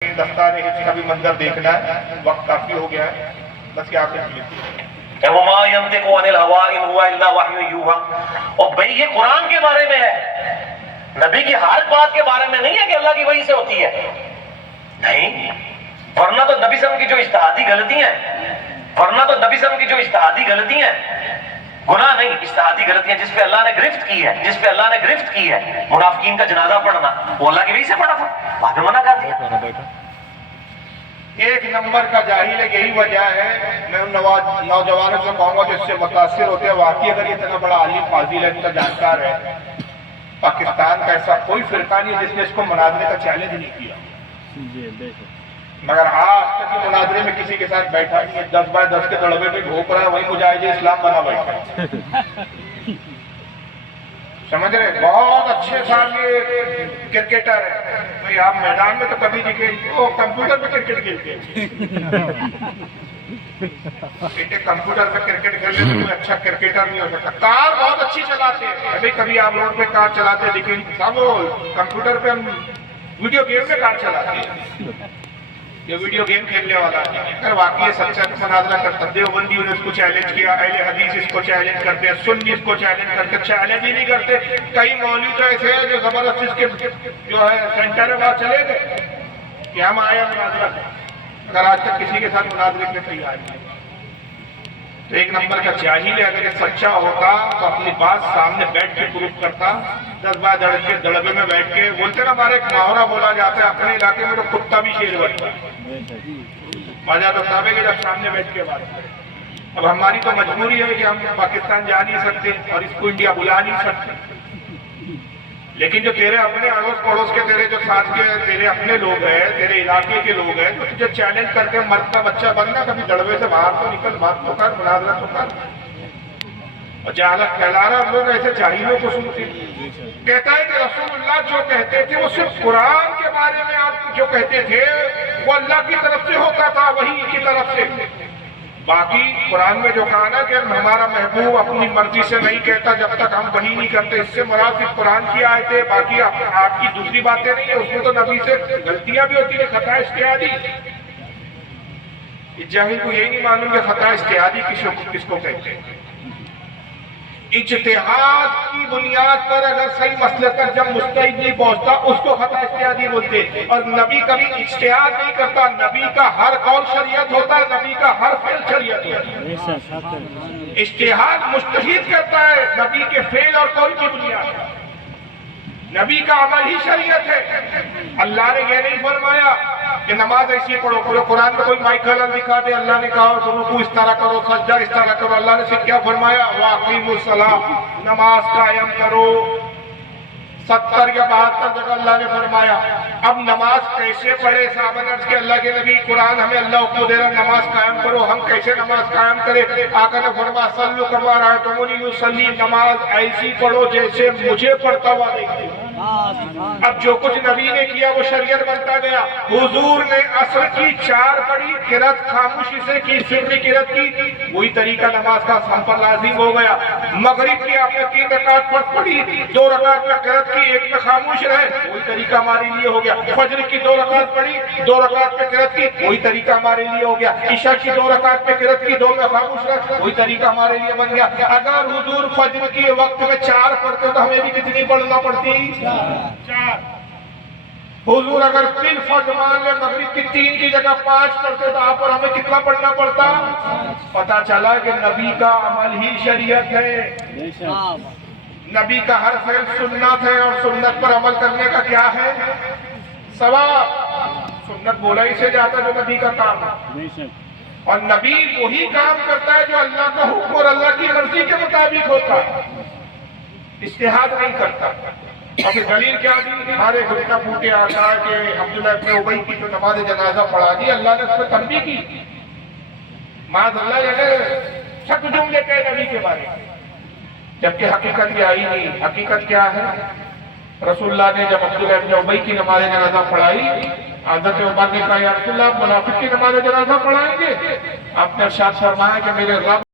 دستار حفظ کا بھی منظر دیکھنا ہے، وقت کافی ہو گیا ہے، بس کیا آپ وَمَا يَنْطِقُ عَنِ الْهَوَىٰ إِنْ هُوَ إِلَّا وَحْيٌ يُوحَىٰ۔ اور بھئی یہ قرآن کے بارے میں ہے، نبی کی ہر بات کے بارے میں نہیں ہے کہ اللہ کی وحی سے ہوتی ہے، نہیں، ورنہ تو نبی صلی اللہ علیہ وسلم کی جو اجتہادی غلطی ہیں گناہ نہیں، اجتہادی غلطیاں جس پہ اللہ نے گرفت کی ہے، منافقین کا جنازہ پڑھنا، وہ اللہ کی وحی سے پڑھا تھا، بعد میں منع کر دیا۔ ایک نمبر کا جاہل ہے، یہی وجہ ہے، میں ان نوجوانوں سے کہوں گا جس سے متاثر ہوتے ہیں، واقعی اگر یہ اتنا بڑا عالم فاضل ہے، اتنا جانکار ہے، پاکستان کا ایسا کوئی فرقہ نہیں ہے جس نے اس کو مناظرے کا چیلنج نہیں کیا، مگر آج تک یہ مناظرے میں کسی کے ساتھ بیٹھا نہیں ہے، 10x10 کے دڑبے پہ گھوپ رہا ہے، وہی مجاہد اسلام بنا بیٹھا ہے، سمجھ رہے؟ بہت اچھے سامنے کرکٹر ہے، بھئی آپ میدان میں تو کبھی دکھے، وہ کمپیوٹر پہ کرکٹ کھیلتے ہیں، کمپیوٹر پہ کرکٹ کھیلتے ہیں، کوئی اچھا کرکٹر نہیں ہو سکتا، کار بہت اچھی چلاتے ہیں، ابھی کبھی آپ روڈ پہ کار چلاتے دکھیں، صاحب وہ کمپیوٹر پہ ہم ویڈیو گیم میں کار چلاتے ہیں، یہ ویڈیو گیم کھیلنے والا ہے، اگر واقعی سچا مناظرہ کرتا، دیوبندیوں نے اس کو چیلنج کیا، اہل حدیث اس کو چیلنج کرتے ہیں، سنی اس کو چیلنج کرتے، چیلنج ہی نہیں کرتے، کئی مولوی تو ایسے ہیں جو زبردست اس کے جو ہے سینٹر میں وہاں چلے گئے کہ ہم آئے مناظرہ کریں، اگر آج تک کسی کے ساتھ مناظرے کے تیار نہیں، تو ایک نمبر کا جاہل ہے، اگر یہ سچا ہوتا تو اپنی بات سامنے بیٹھ کے پروف کرتا، 10x10 کے دڑبے میں بیٹھ کے، بولتے نا ہمارے ایک محاورہ بولا جاتا ہے اپنے علاقے میں، تو کتا بھی شیر بنتا ہے، مزہ تو تابے کہ جب سامنے بیٹھ کے بات کریں۔ اب ہماری تو مجبوری ہے کہ ہم پاکستان جا نہیں سکتے اور اس کو انڈیا بلا نہیں سکتے، لیکن جو تیرے اپنے اڑوس پڑوس کے تیرے جو ساتھ کے تیرے اپنے لوگ ہیں، تیرے علاقے کے لوگ ہیں، جو چیلنج کرتے ہیں مرتا بچہ بننا، کبھی دڑوے سے باہر تو نکل، بات تو کر، مناظرہ تو کر، اور جہالت پھیلا رہا، ہم لوگ ایسے جاہلوں کو سنتے ہیں۔ کہتا ہے کہ رسول اللہ جو کہتے تھے وہ صرف قرآن کے بارے میں آپ جو کہتے تھے وہ اللہ کی طرف سے ہوتا تھا، وحی کی طرف سے، باقی قرآن میں جو کہا نا کہ ہمارا محبوب اپنی مرضی سے نہیں کہتا جب تک ہم وحی نہیں کرتے، اس سے مراد صرف قرآن کی آیتیں، باقی آپ کی دوسری باتیں نہیں ہیں، اس میں تو نبی سے غلطیاں بھی ہوتی ہیں، خطا اجتہادی، اس جاہل کو یہی نہیں معلوم کہ خطا اجتہادی کس کو کہتے ہیں۔ اجتہاد کی بنیاد پر اگر صحیح مسئلہ پر جب مجتہد نہیں پہنچتا اس کو خطا اجتہادی بولتے، اور نبی کبھی اجتہاد نہیں کرتا، نبی کا ہر قول شریعت ہوتا ہے، نبی کا ہر فعل شریعت ہوتا ہے، اجتہاد مجتہد کرتا ہے نبی کے فعل اور قول کی بنیاد پر، نبی کا عمل ہی شریعت ہے۔ اللہ نے یہ نہیں فرمایا کہ نماز ایسی پڑھو، قرآن میں کوئی مائیکل دکھا دے، اللہ نے کہا رکوع اس طرح کرو، سجدہ اس طرح کرو، اللہ نے صرف کیا فرمایا، وَأَقِیمُوا الصَّلَاةَ، نماز قائم کرو، 70 یا 72 جگہ اللہ نے فرمایا۔ اب نماز کیسے پڑھے؟ صحابہ نے عرض کیا اللہ کے نبی، قرآن ہمیں اللہ حکم دے رہا نماز قائم کرو، ہم کیسے نماز قائم کریں؟ آقا نے فرمایا صلوا کما رأیتمونی اصلی، نماز ایسی پڑھو جیسے مجھے پڑھتا ہوا دیکھتے ہو۔ اب جو کچھ نبی نے کیا وہ شریعت بنتا گیا۔ حضور نے عصر کی 4 پڑھی، قرات خاموشی سے کی، سری قرات کی، وہی طریقہ نماز کا ہم پر لازم ہو گیا۔ مغرب کی آپ نے 3 رکعت پڑھی، 2 رکعت میں قرات کی، 1 میں خاموش رہے، وہی طریقہ ہمارے لیے ہو گیا۔ فجر کی 2 رکعت پڑھی، 2 رکعت میں قرات کی، وہی طریقہ ہمارے لیے ہو گیا۔ عشاء کی 2 رکعت میں قرات کی، 2 میں خاموش رہے، وہی طریقہ ہمارے لیے بن گیا۔ اگر حضور فجر کے وقت میں 4 پڑھتے تو ہمیں بھی کتنی پڑھنا پڑتی؟ 4۔ حضور اگر بالفرض مان لے مغرب کی 3 کی جگہ 5 پڑھتے تو آپ اور ہمیں کتنا پڑھنا پڑتا؟ پتا چلا کہ نبی کا عمل ہی شریعت ہے، نبی کا ہر فعل سنت ہے، اور سنت پر عمل کرنے کا کیا ہے؟ ثواب۔ سنت بولا ہی سے جاتا جو نبی کا کام ہے، اور نبی وہی کام کرتا ہے جو اللہ کا حکم اور اللہ کی مرضی کے مطابق ہوتا ہے، اجتہاد نہیں کرتا۔ اور پھر دلیل کیا دی؟ ہمارے گھٹنا پھوٹے آتا ہے کہ عبداللہ ابن ابی کی جو نماز جنازہ پڑھا دی، اللہ نے اس پہ تنبیہ کی، معاذ اللہ یہ شک جملے کہے نبی کے بارے میں، جبکہ حقیقت یہ آئی نہیں۔ حقیقت کیا ہے؟ رسول اللہ نے جب عبداللہ ابن ابی کی نماز جنازہ پڑھائی، حضرت عمر نے کہا یا رسول اللہ منافق کی نماز جنازہ پڑھائیں گے؟ آپ نے ارشاد فرمایا کہ میرے رب